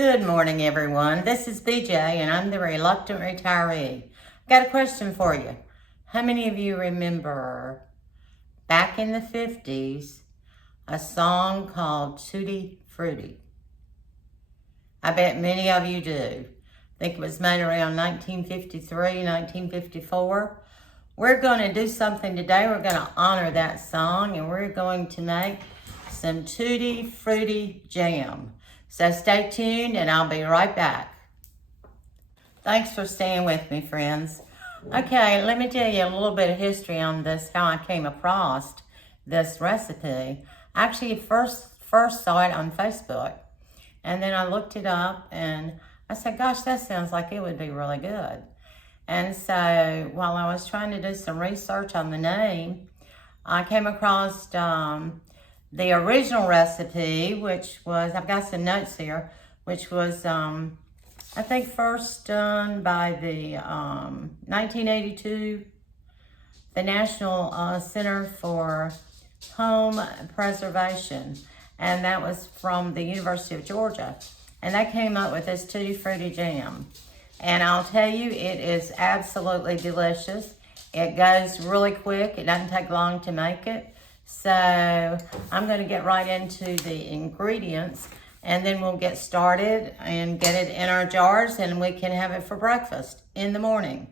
Good morning, everyone. This is BJ, and I'm the reluctant retiree. Got a question for you. How many of you remember back in the 50s a song called Tutti, Frutti? I bet many of you do. I think it was made around 1953, 1954. We're going to do something today. We're going to honor that song, and we're going to make some Tutti Frutti jam. So stay tuned, and I'll be right back. Thanks for staying with me, friends. Okay, let me tell you a little bit of history on this, how I came across this recipe. I actually first saw it on Facebook, and then I looked it up, and I said, gosh, that sounds like it would be really good. And so while I was trying to do some research on the name, I came across the original recipe, which was, I've got some notes here, which was, I think first done by the 1982, the National Center for Home Preservation. And that was from the University of Georgia. And they came up with this Tutti Frutti jam. And I'll tell you, it is absolutely delicious. It goes really quick. It doesn't take long to make it. So I'm going to get right into the ingredients, and then we'll get started and get it in our jars, and we can have it for breakfast in the morning.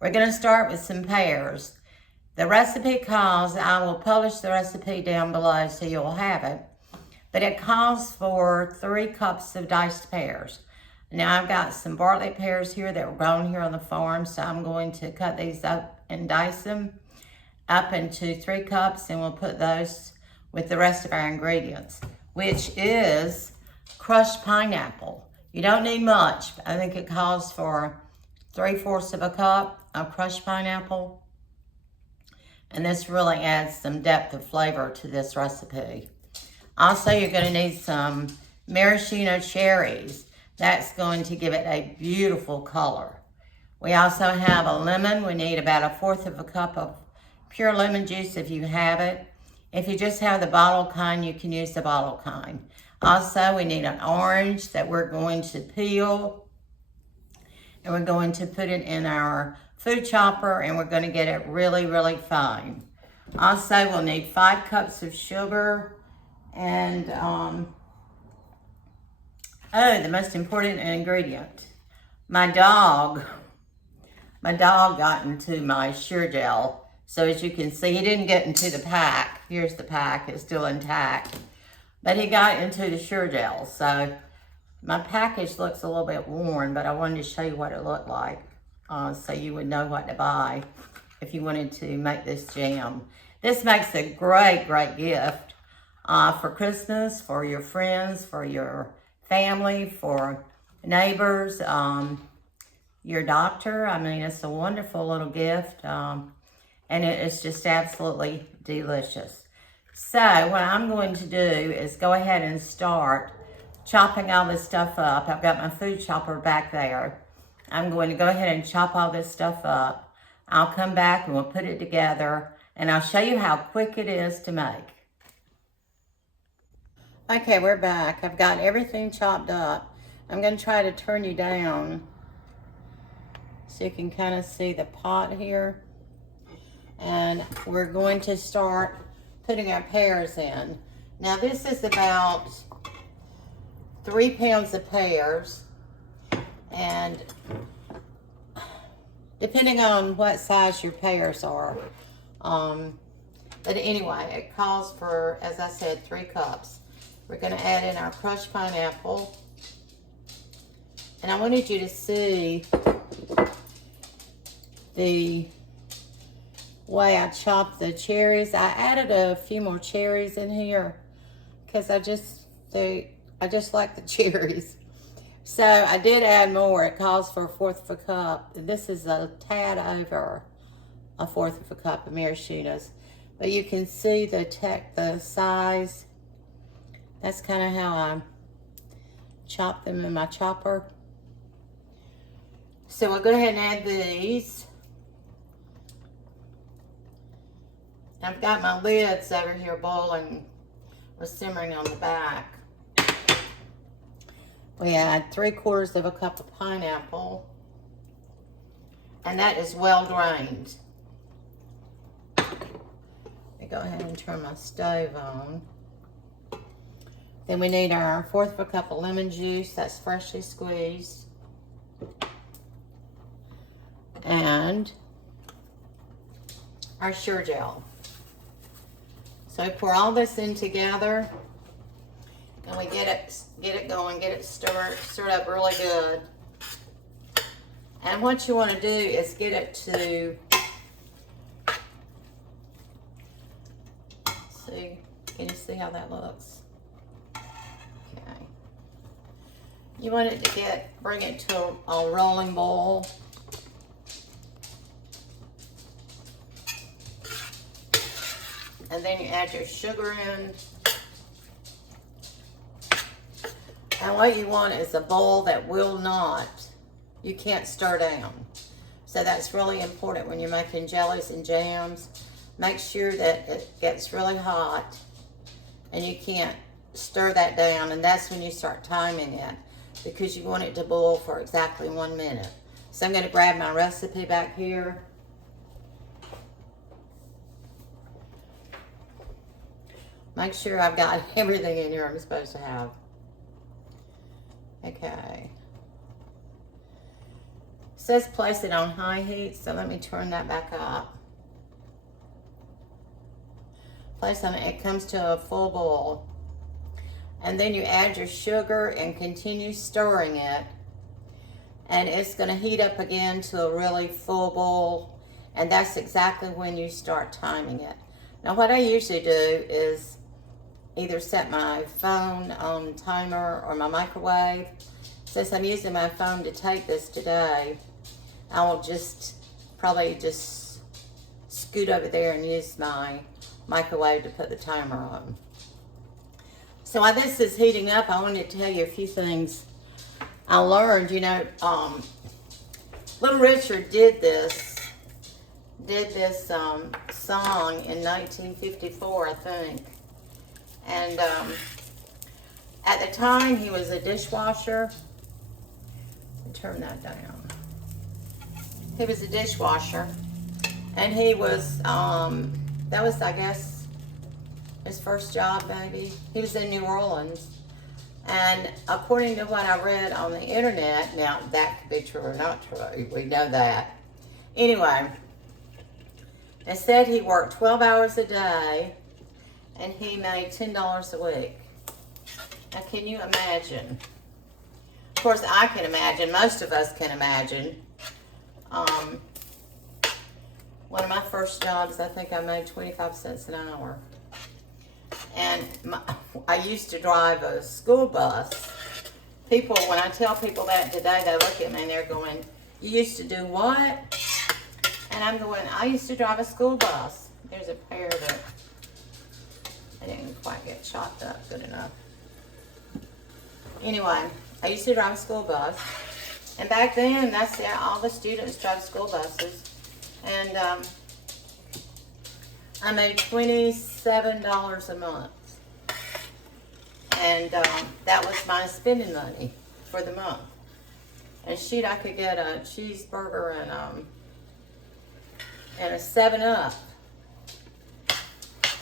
We're going to start with some pears. The recipe calls, I will publish the recipe down below so you'll have it, but it calls for 3 cups of diced pears. Now I've got some Bartlett pears here that were grown here on the farm, so I'm going to cut these up and dice them up into 3 cups, and we'll put those with the rest of our ingredients, which is crushed pineapple. You don't need much. I think it calls for 3/4 of a cup of crushed pineapple, and this really adds some depth of flavor to this recipe. Also, you're going to need some maraschino cherries. That's going to give it a beautiful color. We also have a lemon. We need about 1/4 of a cup of pure lemon juice if you have it. If you just have the bottle kind, you can use the bottle kind. Also, we need an orange that we're going to peel, and we're going to put it in our food chopper, and we're going to get it really, really fine. Also, we'll need 5 cups of sugar, and the most important ingredient. My dog got into my Sure Gel. So as you can see, he didn't get into the pack. Here's the pack, it's still intact. But he got into the Sure Gel. So my package looks a little bit worn, but I wanted to show you what it looked like so you would know what to buy if you wanted to make this jam. This makes a great, great gift for Christmas, for your friends, for your family, for neighbors, your doctor. I mean, it's a wonderful little gift. And it is just absolutely delicious. So what I'm going to do is go ahead and start chopping all this stuff up. I've got my food chopper back there. I'm going to go ahead and chop all this stuff up. I'll come back and we'll put it together, and I'll show you how quick it is to make. Okay, we're back. I've got everything chopped up. I'm going to try to turn you down so you can kind of see the pot here. And we're going to start putting our pears in. Now this is about 3 pounds of pears, and depending on what size your pears are. But anyway, it calls for, as I said, 3 cups. We're going to add in our crushed pineapple. And I wanted you to see the way I chopped the cherries. I added a few more cherries in here because I just like the cherries. So I did add more. It calls for 1/4 of a cup. This is a tad over 1/4 of a cup of maraschinos. But you can see the size. That's kind of how I chop them in my chopper. So we'll go ahead and add these. I've got my lids over here boiling or simmering on the back. We add 3/4 of a cup of pineapple, and that is well drained. I go ahead and turn my stove on. Then we need our 1/4 of a cup of lemon juice that's freshly squeezed. And our sugar gel. So we pour all this in together, and we get it going, get it stirred up really good. And what you want to do is get it to, see, can you see how that looks? Okay. You want it to bring it to a rolling boil. And then you add your sugar in. And what you want is a bowl that will not, you can't stir down. So that's really important when you're making jellies and jams. Make sure that it gets really hot and you can't stir that down, and that's when you start timing it, because you want it to boil for exactly 1 minute. So I'm going to grab my recipe back here. Make sure I've got everything in here I'm supposed to have. Okay. It says place it on high heat, so let me turn that back up. Place on it comes to a full boil. And then you add your sugar and continue stirring it. And it's going to heat up again to a really full boil. And that's exactly when you start timing it. Now what I usually do is either set my phone on timer or my microwave. Since I'm using my phone to take this today, I will probably just scoot over there and use my microwave to put the timer on. So while this is heating up, I wanted to tell you a few things I learned. You know, Little Richard did this song in 1954, I think. And at the time, he was a dishwasher. Turn that down. He was a dishwasher, and he was, that was, I guess, his first job, maybe. He was in New Orleans. And according to what I read on the internet, now that could be true or not true, we know that. Anyway, it said he worked 12 hours a day, and he made $10 a week. Now, can you imagine? Of course, I can imagine. Most of us can imagine. One of my first jobs, I think I made 25 cents an hour. And I used to drive a school bus. People, when I tell people that today, they look at me and they're going, "You used to do what?" And I'm going, "I used to drive a school bus." There's a pear that I didn't quite get chopped up good enough. Anyway, I used to drive a school bus. And back then, that's all the students drive school buses. And I made $27 a month. And that was my spending money for the month. And shoot, I could get a cheeseburger and a 7-Up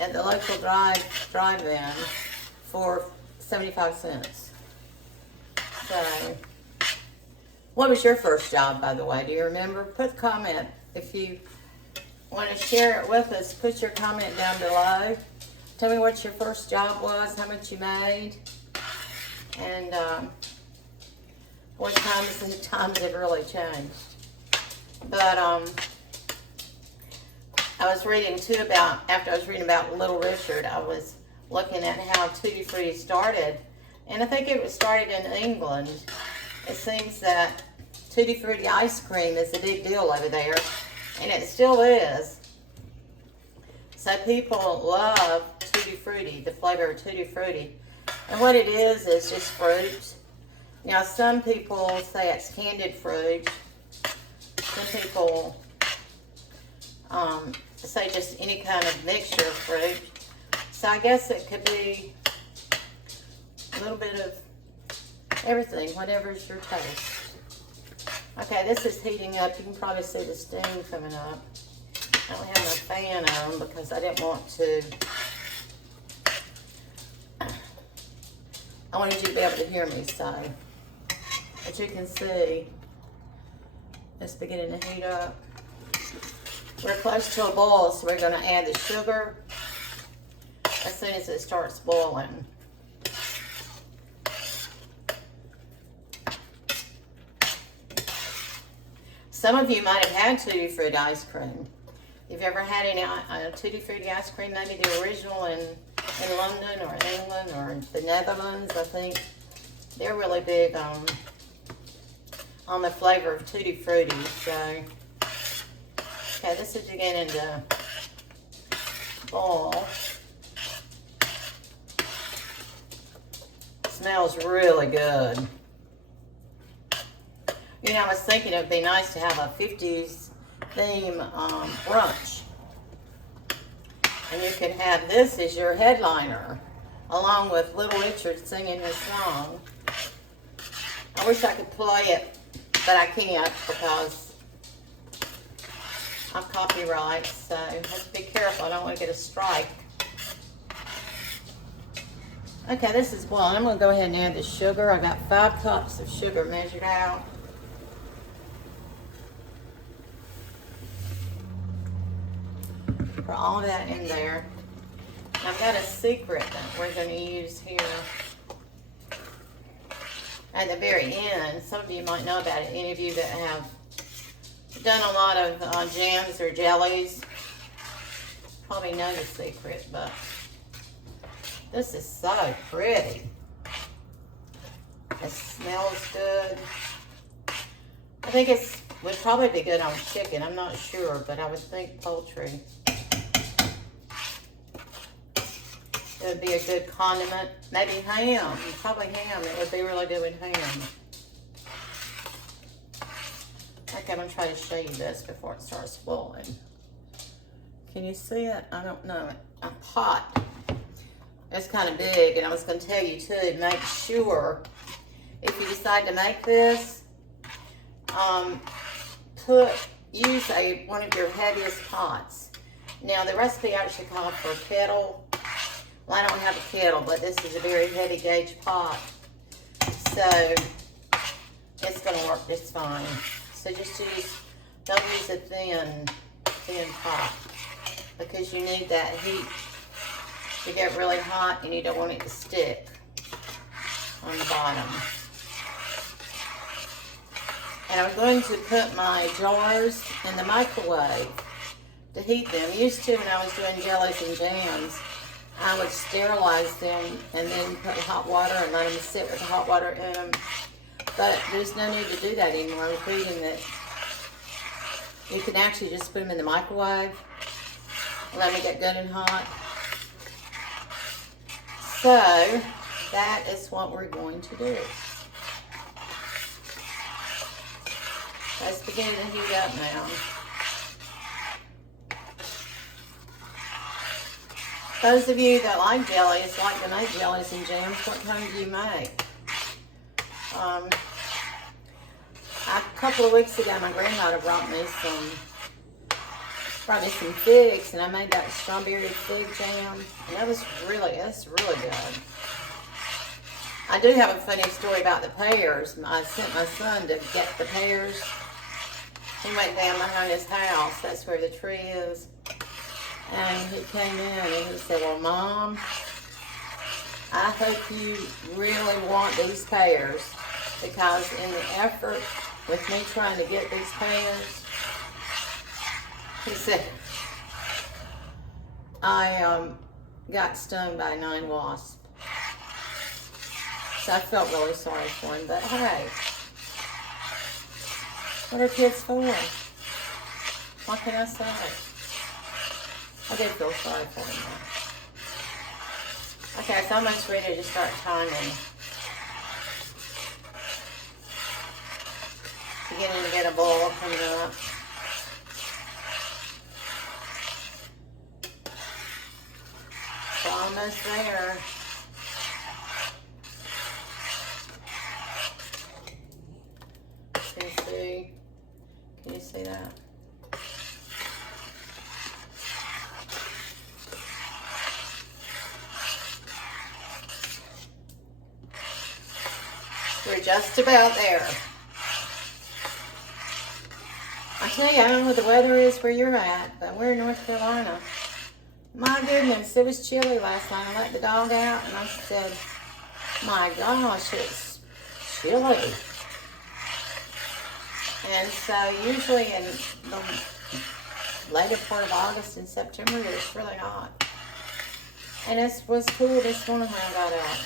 at the local drive-in for 75 cents. So, what was your first job, by the way? Do you remember? Put a comment. If you want to share it with us, put your comment down below. Tell me what your first job was, how much you made, and what times have really changed. But I was reading too after I was reading about Little Richard, I was looking at how Tutti Frutti started. And I think it was started in England. It seems that Tutti Frutti ice cream is a big deal over there, and it still is. So people love Tutti Frutti, the flavor of Tutti Frutti. And what it is just fruit. Now, some people say it's candied fruit. Some people say just any kind of mixture of fruit. So I guess it could be a little bit of Everything, whatever's your taste. Okay, this is heating up. You can probably see the steam coming up. I don't have my fan on because I didn't want to. I wanted you to be able to hear me, so. As you can see, it's beginning to heat up. We're close to a boil, so we're going to add the sugar as soon as it starts boiling. Some of you might have had Tutti Frutti ice cream. If you've ever had any Tutti Frutti ice cream, maybe the original in London or England or the Netherlands, I think they're really big on the flavor of Tutti Frutti. So, okay, this is beginning to boil. Smells really good. You know, I was thinking it would be nice to have a 50s theme brunch. And you could have this as your headliner, along with Little Richard singing his song. I wish I could play it, but I can't because of copyright, so I have to be careful. I don't want to get a strike. Okay, this is boiling. I'm going to go ahead and add the sugar. I got 5 cups of sugar measured out. Put all that in there. And I've got a secret that we're going to use here at the very end. Some of you might know about it. Any of you that have done a lot of jams or jellies probably know the secret, but this is so pretty. It smells good. I think it would probably be good on chicken. I'm not sure, but I would think poultry. It would be a good condiment. Maybe ham. Probably ham. It would be really good with ham. Okay, I'm going to try to show you this before it starts boiling. Can you see it? I don't know. A pot. It's kind of big, and I was going to tell you too, make sure if you decide to make this, use one of your heaviest pots. Now the recipe actually called for a kettle. Well, I don't have a kettle, but this is a very heavy gauge pot, so it's going to work just fine. So just don't use a thin pot because you need that heat to get really hot and you don't want it to stick on the bottom. And I'm going to put my jars in the microwave to heat them. Used to, when I was doing jellies and jams, I would sterilize them and then put hot water and let them sit with the hot water in them. But there's no need to do that anymore. I'm reading that you can actually just put them in the microwave and let them get good and hot. So that is what we're going to do. It's beginning to heat up now. Those of you that like jellies, like to make jellies and jams, what kind do you make? A couple of weeks ago, my granddaughter brought me some figs, and I made that strawberry fig jam, and that's really good. I do have a funny story about the pears. I sent my son to get the pears. He went down behind his house. That's where the tree is. And he came in and he said, well, Mom, I hope you really want these pears, because in the effort with me trying to get these pears, he said, I got stung by 9 wasps. So I felt really sorry for him, but hey, what are kids for? What can I say? I did feel sorry for him though. Okay, it's almost ready to start timing. Beginning to get a boil coming up. It's almost there. see. Can you see that? We're just about there. I tell you, I don't know what the weather is where you're at, but we're in North Carolina. My goodness, it was chilly last night. I let the dog out and I said, my gosh, it's chilly. And so usually in the later part of August and September, it's really hot. And it was cool this morning when I got out.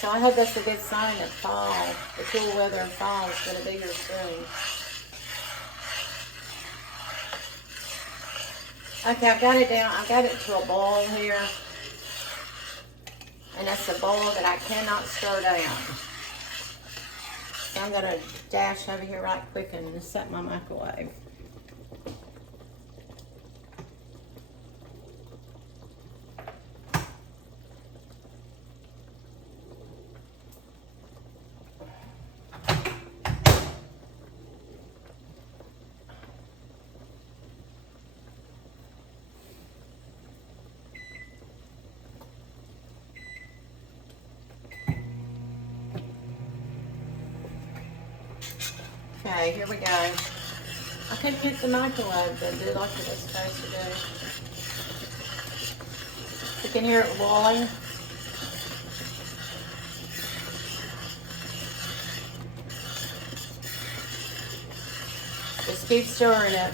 So I hope that's a good sign of fall. The cool weather in fall is going to be here soon. Okay, I've got it down. I've got it to a boil here. And that's a boil that I cannot stir down. So I'm going to dash over here right quick and set my microwave. Okay, here we go. I couldn't get the microwave to do like it was supposed to do. You can hear it boiling. Just keep stirring it.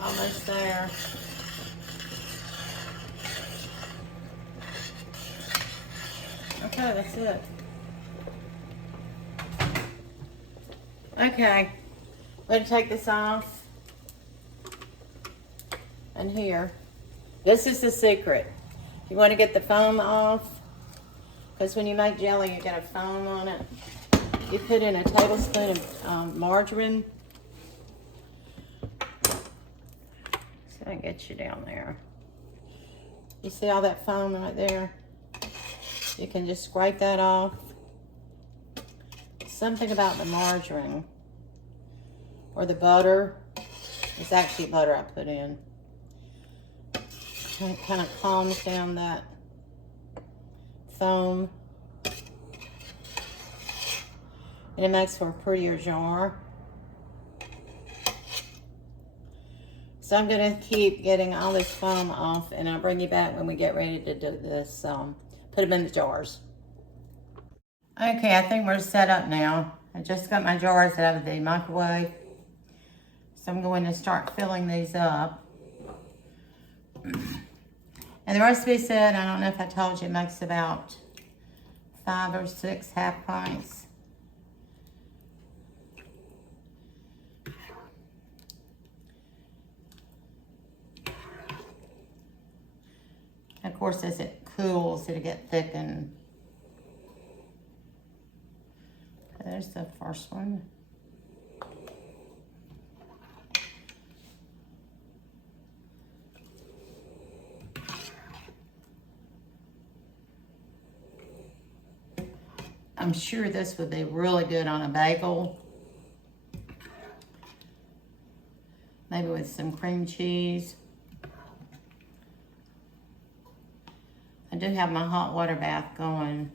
Almost there. Okay, that's it. Okay, I'm going to take this off. And here, this is the secret. You want to get the foam off, because when you make jelly, you get a foam on it. You put in a tablespoon of margarine. So that gets you down there. You see all that foam right there? You can just scrape that off. Something about the margarine or the butter. It's actually butter I put in. And it kind of calms down that foam. And it makes for a prettier jar. So I'm going to keep getting all this foam off, and I'll bring you back when we get ready to do this. Put them in the jars. Okay, I think we're set up now. I just got my jars out of the microwave. So I'm going to start filling these up. And the recipe said, I don't know if I told you, it makes about 5 or 6 half pints. Of course, as it cools, it'll get thickened. There's the first one. I'm sure this would be really good on a bagel. Maybe with some cream cheese. I do have my hot water bath going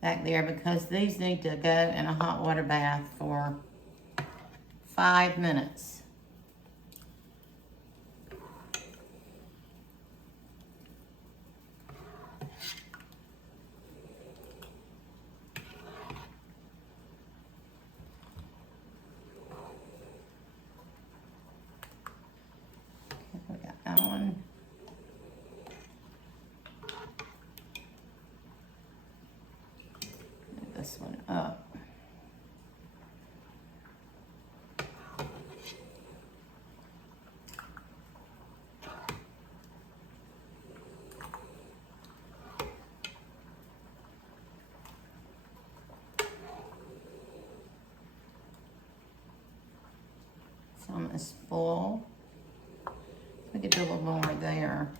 back there because these need to go in a hot water bath for 5 minutes. Okay, we got that one. This one up. is full. We could do a little more there.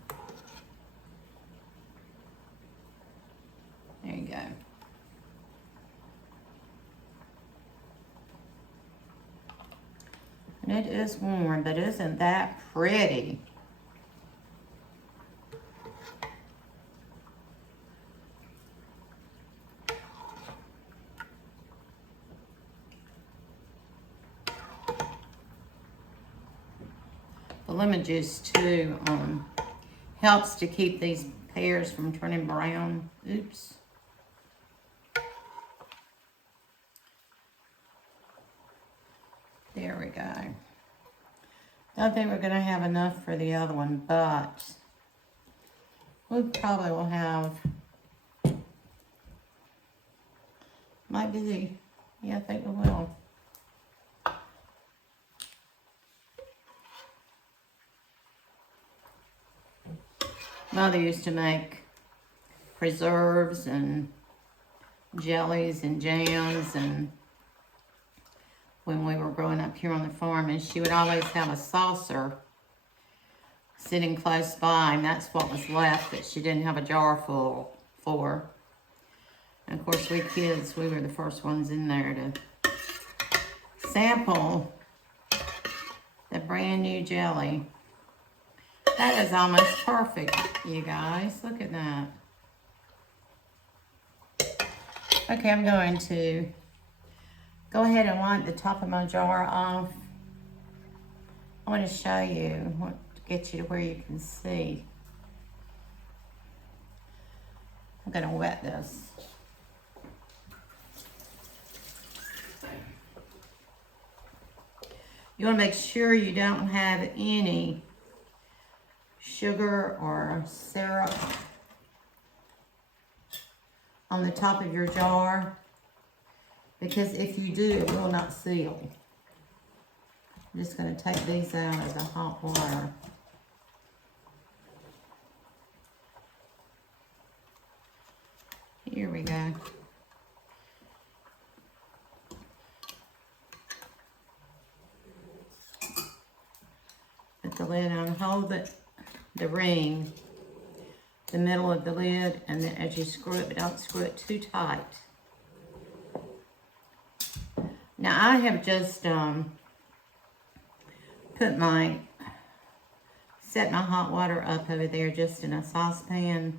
There you go. And it is warm, but isn't that pretty? The lemon juice too helps to keep these pears from turning brown. Oops. There we go. Don't think we're gonna have enough for the other one, but we probably will have, might be, yeah, I think we will. Mother used to make preserves and jellies and jams and when we were growing up here on the farm, and she would always have a saucer sitting close by, and that's what was left that she didn't have a jar full for. And of course, we kids, we were the first ones in there to sample the brand new jelly. That is almost perfect, you guys. Look at that. Okay, I'm going to go ahead and wipe the top of my jar off. I want to show you, to get you to where you can see. I'm going to wet this. You want to make sure you don't have any sugar or syrup on the top of your jar, because if you do, it will not seal. I'm just going to take these out of the hot water. Here we go. Put the lid on, hold the ring, the middle of the lid, and then as you screw it, but don't screw it too tight. Now I have just set my hot water up over there just in a saucepan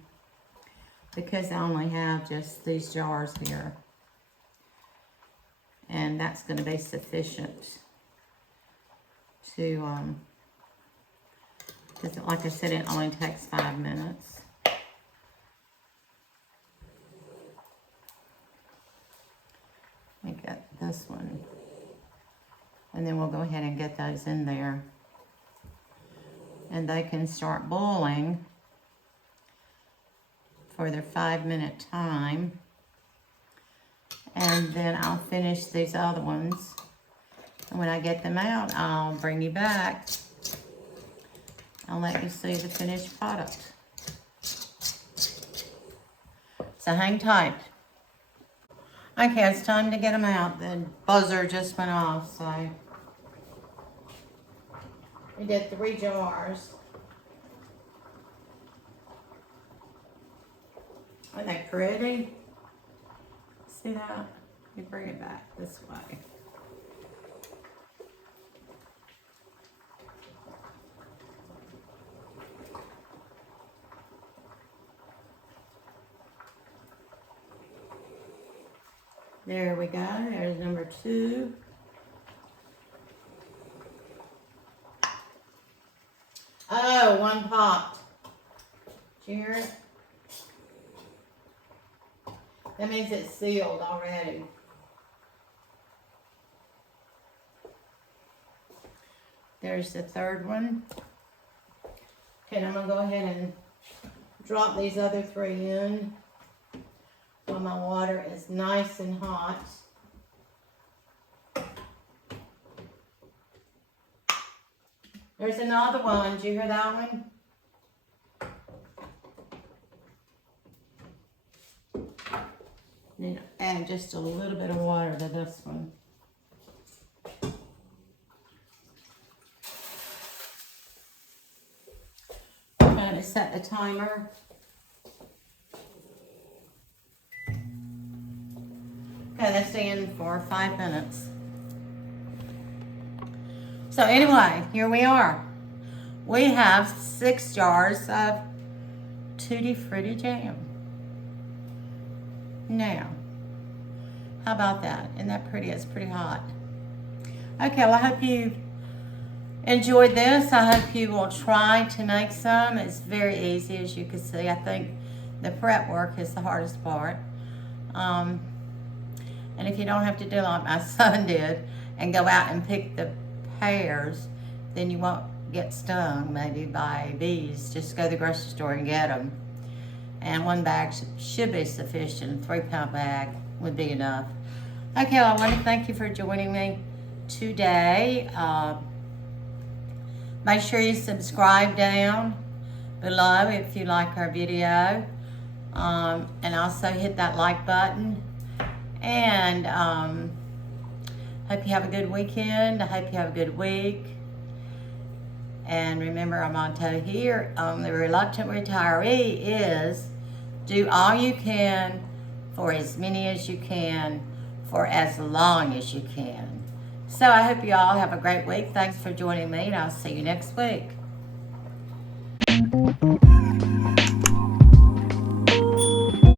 because I only have just these jars here. And that's going to be sufficient to, because like I said, it only takes 5 minutes. Let me get this one. And then we'll go ahead and get those in there. And they can start boiling for their 5-minute time. And then I'll finish these other ones. And when I get them out, I'll bring you back. I'll let you see the finished product. So hang tight. Okay, it's time to get them out. The buzzer just went off, so. We did 3 jars. Aren't they pretty? See that? Let me bring it back this way. There we go. There's number 2. Oh, one popped. Did you hear it? That means it's sealed already. There's the 3rd one. Okay, I'm going to go ahead and drop these other 3 in while my water is nice and hot. There's another one. Did you hear that one? Need to add just a little bit of water to this one. timer. Okay, that's in for 5 minutes. So anyway, here we are. We have 6 jars of Tutti Frutti jam. Now, how about that? Isn't that pretty? It's pretty hot. Okay, well, I hope you enjoyed this. I hope you will try to make some. It's very easy, as you can see. I think the prep work is the hardest part. And if you don't have to do like my son did and go out and pick the pears, then you won't get stung maybe by bees. Just go to the grocery store and get them. And 1 bag should be sufficient. A 3-pound bag would be enough. Okay, well, I want to thank you for joining me today. Make sure you subscribe down below if you like our video. And also hit that like button. And hope you have a good weekend. I hope you have a good week. And remember, our motto here on The Reluctant Retiree is do all you can for as many as you can for as long as you can. So I hope you all have a great week. Thanks for joining me, and I'll see you next week.